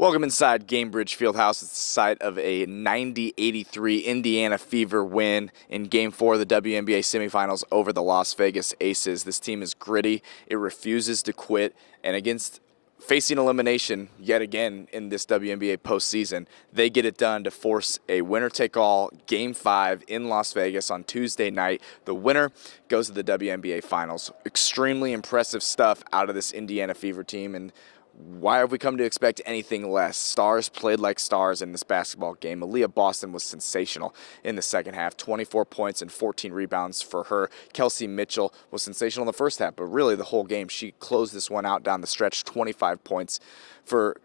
Welcome inside Gamebridge Fieldhouse. It's the site of a 90-83 Indiana Fever win in Game 4 of the WNBA semifinals over the Las Vegas Aces. This team is gritty. It refuses to quit. And against facing elimination yet again in this WNBA postseason, they get it done to force a winner-take-all Game 5 in Las Vegas on Tuesday night. The winner goes to the WNBA Finals. Extremely impressive stuff out of this Indiana Fever team, and why have we come to expect anything less? Stars played like stars in this basketball game. Aliyah Boston was sensational in the second half. 24 points and 14 rebounds for her. Kelsey Mitchell was sensational in the first half, but really the whole game. She closed this one out down the stretch, 25 points for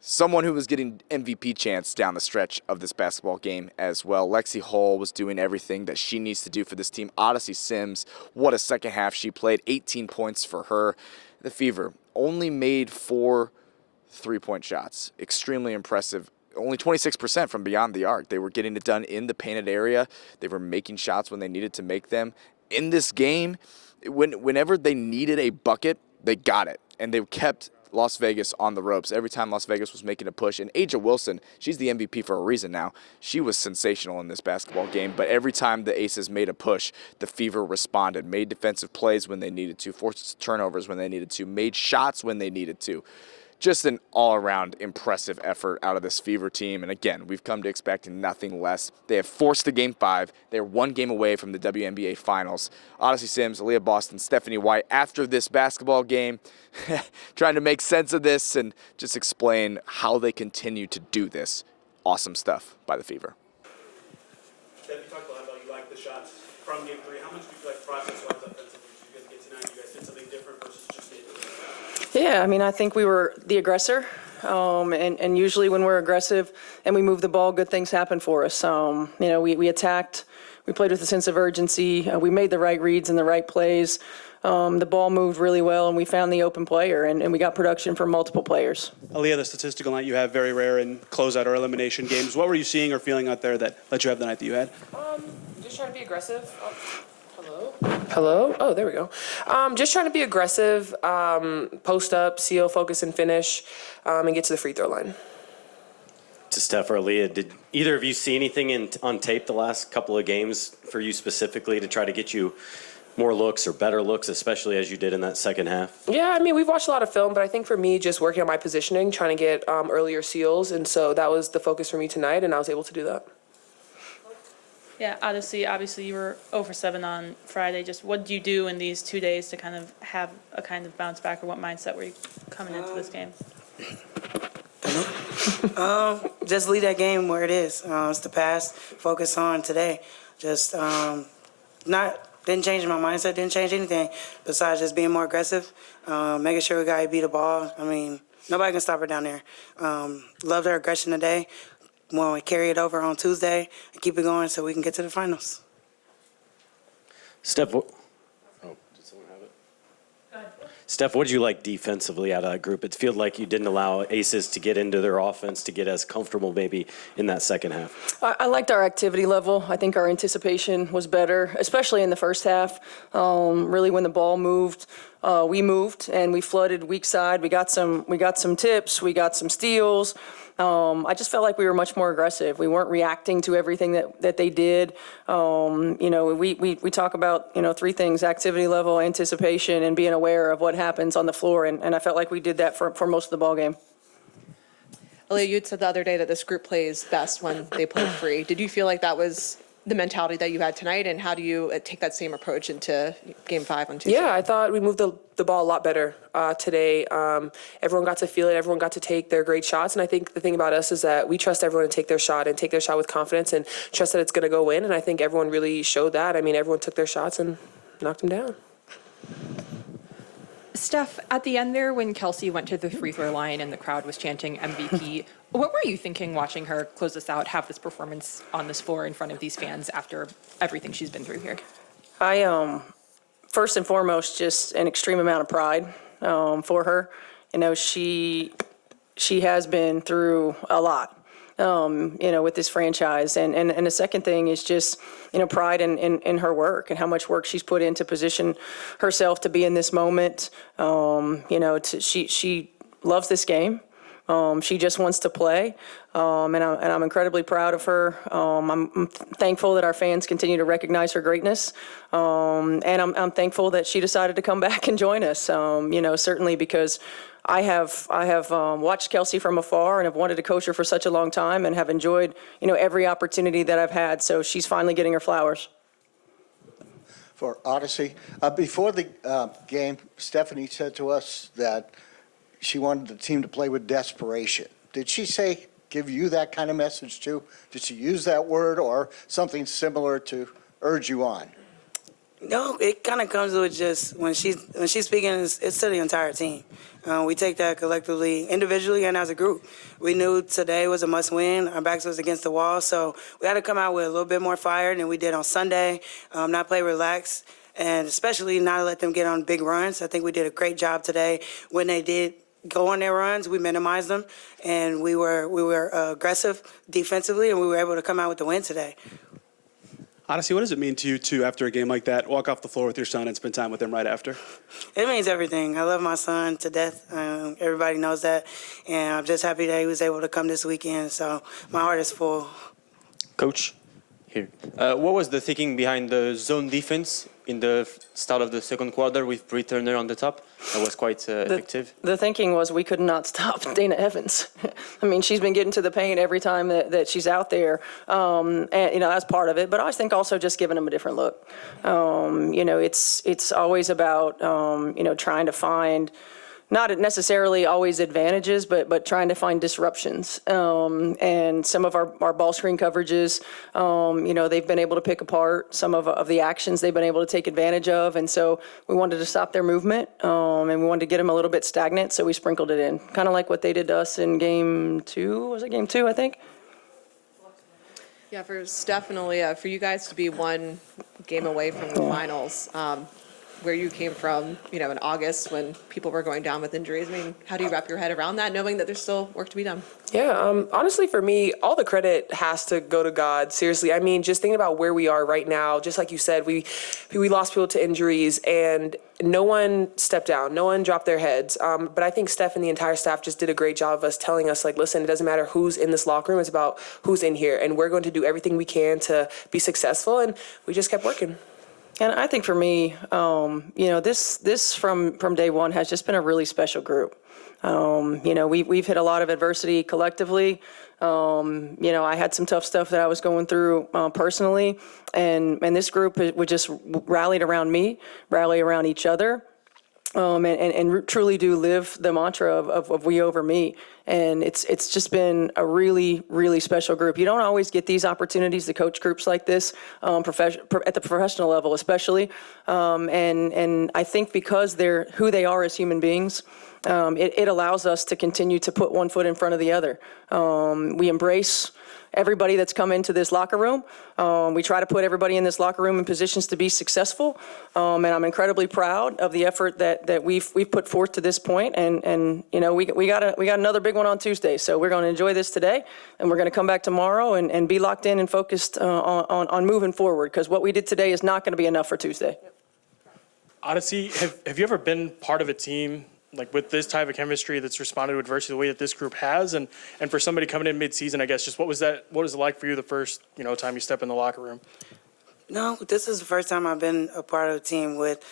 someone who was getting MVP chance down the stretch of this basketball game as well. Lexi Hull was doing everything that she needs to do for this team. Odyssey Sims, what a second half she played. 18 points for her. The Fever only made 4 three-point shots. Extremely impressive. Only 26% from beyond the arc. They were getting it done in the painted area. They were making shots when they needed to make them. In this game, whenever they needed a bucket, they got it. And they kept Las Vegas on the ropes every time Las Vegas was making a push. And Aja Wilson, she's the MVP for a reason now. She was sensational in this basketball game, but every time the Aces made a push, the Fever responded, made defensive plays when they needed to, forced turnovers when they needed to, made shots when they needed to. Just an all-around impressive effort out of this Fever team. And again, we've come to expect nothing less. They have forced the Game 5. They're one game away from the WNBA Finals. Odyssey Sims, Aliyah Boston, Stephanie White, after this basketball game, trying to make sense of this and just explain how they continue to do this. Awesome stuff by the Fever. Steph, you talked a lot about you like the shots from Game 3. How much do you feel like process-wise offensively did you guys get tonight? You guys did something different versus just maybe? Yeah, I mean, I think we were the aggressor, and usually when we're aggressive and we move the ball, good things happen for us. We attacked, we played with a sense of urgency, we made the right reads and the right plays. The ball moved really well, and we found the open player, and we got production from multiple players. Aliyah, the statistical night you have very rare in closeout or elimination games. What were you seeing or feeling out there that let you have the night that you had? Just trying to be aggressive. Hello? Oh, there we go. Just trying to be aggressive, post up, seal, focus, and finish, and get to the free throw line. To Steph or Aliyah, did either of you see anything on tape the last couple of games for you specifically to try to get you more looks or better looks, especially as you did in that second half? Yeah, I mean, we've watched a lot of film, but I think for me, just working on my positioning, trying to get earlier seals, and so that was the focus for me tonight, and I was able to do that. Yeah, obviously you were 0 for 7 on Friday. Just what did you do in these 2 days to kind of have a kind of bounce back, or what mindset were you coming into this game? Just leave that game where it is. It's the past. Focus on today. Just didn't change my mindset. Didn't change anything besides just being more aggressive, making sure we got to beat the ball. I mean, nobody can stop her down there. Loved her aggression today. When we carry it over on Tuesday and keep it going so we can get to the finals. Steph, did someone have it? Go ahead. Steph, what did you like defensively out of that group? It felt like you didn't allow Aces to get into their offense, to get as comfortable maybe in that second half. I liked our activity level. I think our anticipation was better, especially in the first half. Really, when the ball moved, we moved and we flooded weak side. We got some tips. We got some steals. I just felt like we were much more aggressive. We weren't reacting to everything that they did. We talk about, 3 things: activity level, anticipation, and being aware of what happens on the floor. And I felt like we did that for most of the ball game. Aliyah, you had said the other day that this group plays best when they play free. Did you feel like that was the mentality that you had tonight, and how do you take that same approach into Game 5 on Tuesday? Yeah, I thought we moved the ball a lot better today. Everyone got to feel it. Everyone got to take their great shots. And I think the thing about us is that we trust everyone to take their shot and take their shot with confidence and trust that it's going to go in. And I think everyone really showed that. I mean, everyone took their shots and knocked them down. Steph, at the end there, when Kelsey went to the free throw line and the crowd was chanting MVP, what were you thinking watching her close this out, have this performance on this floor in front of these fans after everything she's been through here? First and foremost, just an extreme amount of pride for her. She has been through a lot. With this franchise. And the second thing is just, pride in her work and how much work she's put in to position herself to be in this moment. She loves this game. She just wants to play, and I'm incredibly proud of her. I'm thankful that our fans continue to recognize her greatness, and I'm thankful that she decided to come back and join us. Certainly because I have watched Kelsey from afar and have wanted to coach her for such a long time and have enjoyed every opportunity that I've had. So she's finally getting her flowers. For Odyssey, before the game, Stephanie said to us that she wanted the team to play with desperation. Did she give you that kind of message too? Did she use that word or something similar to urge you on? No, it kind of comes with just when she's speaking, it's to the entire team. We take that collectively, individually, and as a group. We knew today was a must-win. Our backs was against the wall, so we had to come out with a little bit more fire than we did on Sunday. Not play relaxed, and especially not let them get on big runs. I think we did a great job today. When they did go on their runs, we minimized them, and we were aggressive defensively, and we were able to come out with the win today. Honestly, what does it mean to you, too, after a game like that, walk off the floor with your son and spend time with him right after? It means everything. I love my son to death. Everybody knows that. And I'm just happy that he was able to come this weekend. So my heart is full. Coach, here. What was the thinking behind the zone defense in the start of the second quarter with Bree Turner on the top? That was quite effective. The thinking was we could not stop Dana Evans. I mean, she's been getting to the paint every time that she's out there, and that's part of it. But I think also just giving them a different look. It's always about trying to find. Not necessarily always advantages, but trying to find disruptions. And some of our ball screen coverages, they've been able to pick apart some of the actions they've been able to take advantage of. And so we wanted to stop their movement, and we wanted to get them a little bit stagnant, so we sprinkled it in. Kind of like what they did to us in game 2. Was it game 2, I think? Yeah, for Steph and Aliyah, for you guys to be one game away from the finals, where you came from, in August when people were going down with injuries. I mean, how do you wrap your head around that, knowing that there's still work to be done? Yeah, honestly, for me, all the credit has to go to God. Seriously, I mean, just thinking about where we are right now, just like you said, we lost people to injuries, and no one stepped down, no one dropped their heads. But I think Steph and the entire staff just did a great job of us telling us, listen, it doesn't matter who's in this locker room, it's about who's in here, and we're going to do everything we can to be successful, and we just kept working. And I think for me, this from day one has just been a really special group. We've hit a lot of adversity collectively. I had some tough stuff that I was going through personally, and this group would just rallied around me, rally around each other, and truly do live the mantra of we over me. And it's just been a really, really special group. You don't always get these opportunities to coach groups like this at the professional level, especially. And I think because they're who they are as human beings, it allows us to continue to put one foot in front of the other. We embrace everybody that's come into this locker room. We try to put everybody in this locker room in positions to be successful. And I'm incredibly proud of the effort that we've put forth to this point. And we got another big one on Tuesday. So we're going to enjoy this today, and we're going to come back tomorrow and be locked in and focused on moving forward, because what we did today is not going to be enough for Tuesday. Odyssey, have you ever been part of a team with this type of chemistry that's responded to adversity the way that this group has? And for somebody coming in mid-season, I guess, just what was it like for you the first, time you step in the locker room? No, this is the first time I've been a part of a team with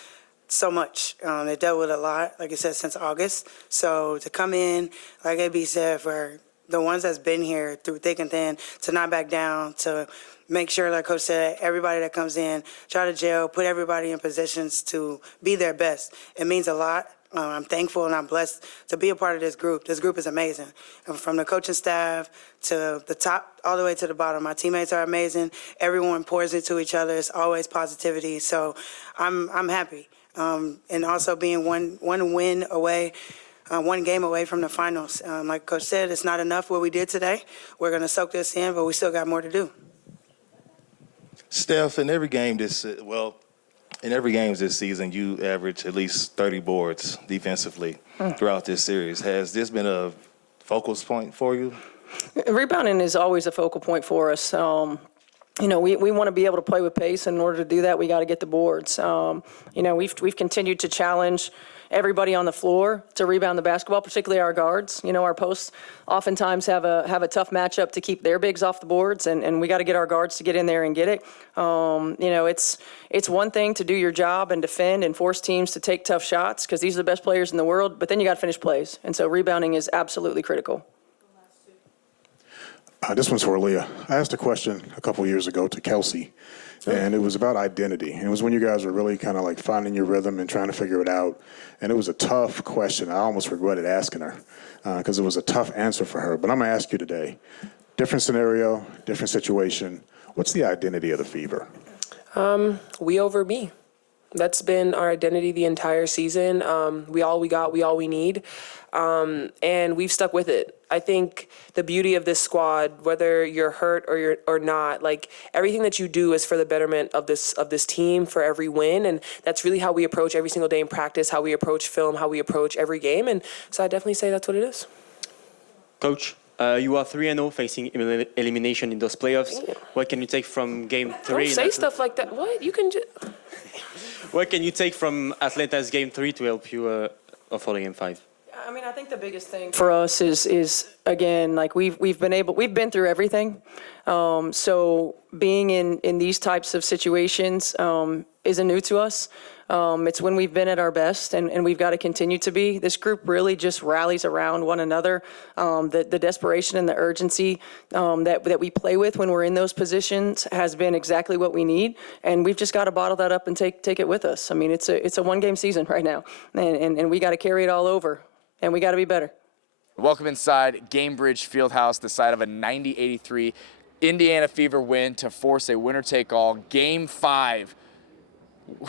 so much. They dealt with a lot, like I said, since August. So to come in, like AB said, for the ones that's been here through thick and thin, to not back down, to make sure, like Coach said, everybody that comes in, try to gel, put everybody in positions to be their best. It means a lot. I'm thankful and I'm blessed to be a part of this group. This group is amazing. And from the coaching staff to the top all the way to the bottom, my teammates are amazing. Everyone pours into each other. It's always positivity. So I'm happy. And also being one win away, one game away from the finals. Like Coach said, it's not enough what we did today. We're going to soak this in, but we still got more to do. Steph, in every game this season, you average at least 30 boards defensively throughout this series. Has this been a focal point for you? Rebounding is always a focal point for us. We want to be able to play with pace. And in order to do that, we got to get the boards. We've continued to challenge everybody on the floor to rebound the basketball, particularly our guards. You know, our posts oftentimes have a tough matchup to keep their bigs off the boards, and we got to get our guards to get in there and get it. You know, it's one thing to do your job and defend and force teams to take tough shots because these are the best players in the world, but then you got to finish plays, and so rebounding is absolutely critical. This one's for Aliyah. I asked a question a couple years ago to Kelsey, and it was about identity. And it was when you guys were really kind of like finding your rhythm and trying to figure it out. And it was a tough question. I almost regretted asking her because it was a tough answer for her. But I'm going to ask you today. Different scenario, different situation. What's the identity of the Fever? We over me. That's been our identity the entire season. We all we got, we all we need. And we've stuck with it. I think the beauty of this squad, whether you're hurt or not, like everything that you do is for the betterment of this team, for every win, and that's really how we approach every single day in practice, how we approach film, how we approach every game, and so I definitely say that's what it is. Coach, you are 3-0 facing elimination in those playoffs. What can you take from Game 3? Don't say stuff like that. What? You can just... What can you take from Atlanta's Game 3 to help you for Game 5? I mean, I think the biggest thing for us is again, like we've been through everything. So being in these types of situations isn't new to us. It's when we've been at our best, and we've got to continue to be. This group really just rallies around one another. The desperation and the urgency that we play with when we're in those positions has been exactly what we need, and we've just got to bottle that up and take it with us. I mean, it's a one-game season right now, and we got to carry it all over, and we got to be better. Welcome inside Gamebridge Fieldhouse, the site of a 90-83 Indiana Fever win to force a winner-take-all Game 5.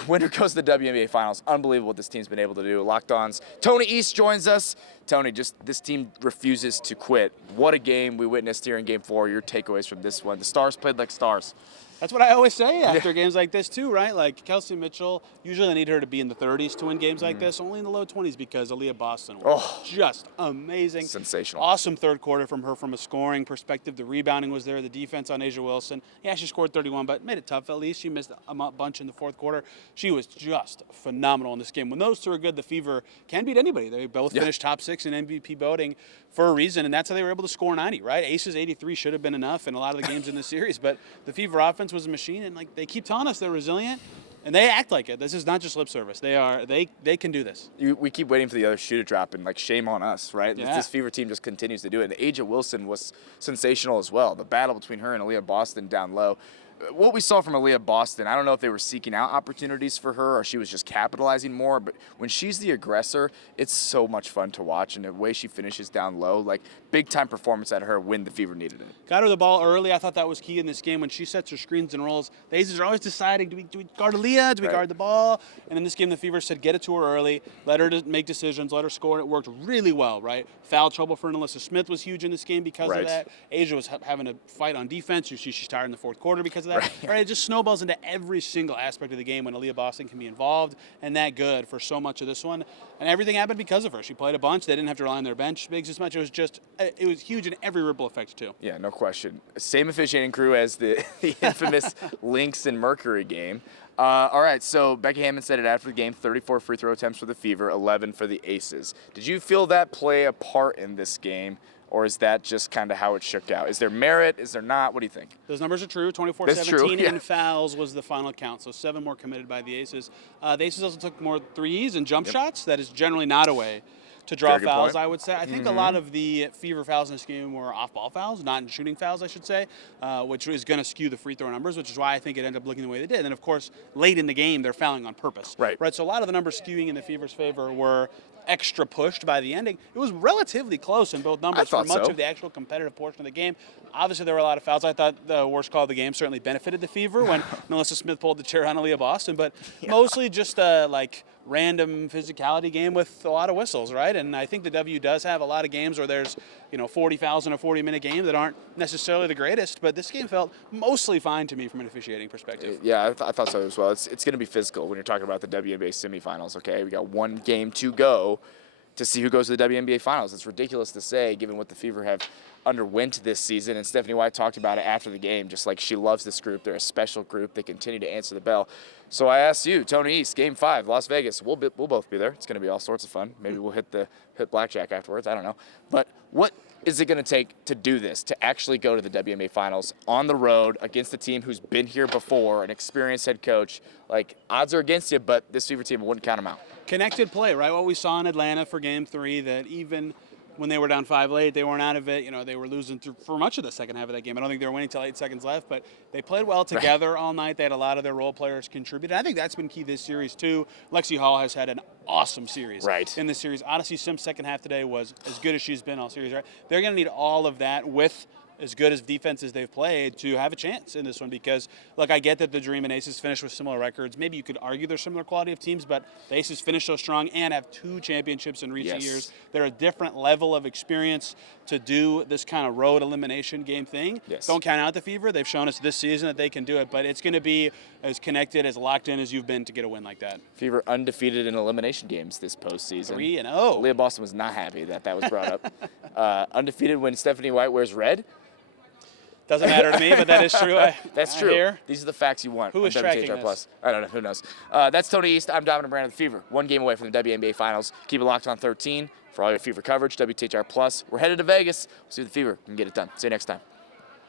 Winner goes to the WNBA Finals. Unbelievable what this team's been able to do. Locked On's Tony East joins us. Tony, just this team refuses to quit. What a game we witnessed here in Game 4. Your takeaways from this one. The Stars played like stars. That's what I always say after games like this too, right? Like Kelsey Mitchell, usually I need her to be in the 30s to win games like this, only in the low 20s because Aliyah Boston was just amazing. Sensational. Awesome third quarter from her from a scoring perspective. The rebounding was there, the defense on A'ja Wilson. Yeah, she scored 31, but made it tough at least. She missed a bunch in the fourth quarter. She was just phenomenal in this game. When those two are good, the Fever can beat anybody. They both finished top 6 in MVP voting for a reason, and that's how they were able to score 90, right? Aces 83 should have been enough in a lot of the games in this series, but the Fever offense was a machine, and like they keep telling us they're resilient, and they act like it. This is not just lip service. They can do this. We keep waiting for the other shoe to drop, and like shame on us, right? Yeah. This Fever team just continues to do it. And A'ja Wilson was sensational as well. The battle between her and Aliyah Boston down low. What we saw from Aliyah Boston, I don't know if they were seeking out opportunities for her or she was just capitalizing more, but when she's the aggressor, it's so much fun to watch, and the way she finishes down low, like big-time performance at her when the Fever needed it. Got her the ball early. I thought that was key in this game. When she sets her screens and rolls, the Aces are always deciding, do we guard Aliyah? Do we guard the ball? And in this game, the Fever said, get it to her early, let her make decisions, let her score, and it worked really well, right? Foul trouble for Alyssa Smith was huge in this game because of that. A'ja was having a fight on defense. You see she's tired in the fourth quarter because of that. Right? It just snowballs into every single aspect of the game when Aliyah Boston can be involved and that good for so much of this one. And everything happened because of her. She played a bunch. They didn't have to rely on their bench bigs as much. It was huge in every ripple effect, too. Yeah, no question. Same officiating crew as the infamous Lynx and Mercury game. All right, so Becky Hammond said it after the game, 34 free throw attempts for the Fever, 11 for the Aces. Did you feel that play a part in this game, or is that just kind of how it shook out? Is there merit? Is there not? What do you think? Those numbers are true. 24-17 in fouls was the final count, so 7 more committed by the Aces. The Aces also took more threes and jump shots. That is generally not a way to draw fouls, I would say. I think a lot of the Fever fouls in this game were off-ball fouls, not in shooting fouls, I should say, which is going to skew the free throw numbers, which is why I think it ended up looking the way they did. And, of course, late in the game, they're fouling on purpose. Right. So a lot of the numbers skewing in the Fever's favor were extra pushed by the ending. It was relatively close in both numbers for much of the actual competitive portion of the game. Obviously, there were a lot of fouls. I thought the worst call of the game certainly benefited the Fever when Melissa Smith pulled the chair on Aliyah Boston, but mostly just like random physicality game with a lot of whistles, right? And I think the W does have a lot of games where there's 40 fouls in a 40-minute game that aren't necessarily the greatest, but this game felt mostly fine to me from an officiating perspective. Yeah, I thought so as well. It's going to be physical when you're talking about the WNBA semifinals, okay? We got one game to go. to see who goes to the WNBA Finals. It's ridiculous to say, given what the Fever have underwent this season, and Stephanie White talked about it after the game, just like she loves this group. They're a special group. They continue to answer the bell. So I asked you, Tony East, Game 5, Las Vegas. We'll both be there. It's going to be all sorts of fun. Maybe we'll hit blackjack afterwards. I don't know. But what is it going to take to do this, to actually go to the WNBA Finals on the road against a team who's been here before, an experienced head coach? Like, odds are against you, but this Fever team wouldn't count them out. Connected play, right? What we saw in Atlanta for Game 3, that even when they were down 5-8, they weren't out of it. You know, they were losing for much of the second half of that game. I don't think they were winning until 8 seconds left, but they played well together all night. They had a lot of their role players contribute. I think that's been key this series, too. Lexi Hall has had an awesome series in this series. Odyssey Sims' second half today was as good as she's been all series, right? They're going to need all of that with as good as defense as they've played to have a chance in this one, because, look, I get that the Dream and Aces finished with similar records. Maybe you could argue they're similar quality of teams, but the Aces finished so strong and have 2 championships in recent years. They're a different level of experience to do this kind of road elimination game thing. Don't count out the Fever. They've shown us this season that they can do it, but it's going to be as connected, as locked in as you've been to get a win like that. Fever undefeated in elimination games this postseason. 3-0. Aliyah Boston was not happy that was brought up. Undefeated when Stephanie White wears red. Doesn't matter to me, but that is true. That's true. Hear. These are the facts you want. Who is tracking WTHR this? Plus. I don't know. Who knows? That's Tony East. I'm Dominic Brand of the Fever. 1 game away from the WNBA Finals. Keep it locked on 13 for all your Fever coverage. WTHR Plus. We're headed to Vegas. We'll see if the Fever can get it done. See you next time.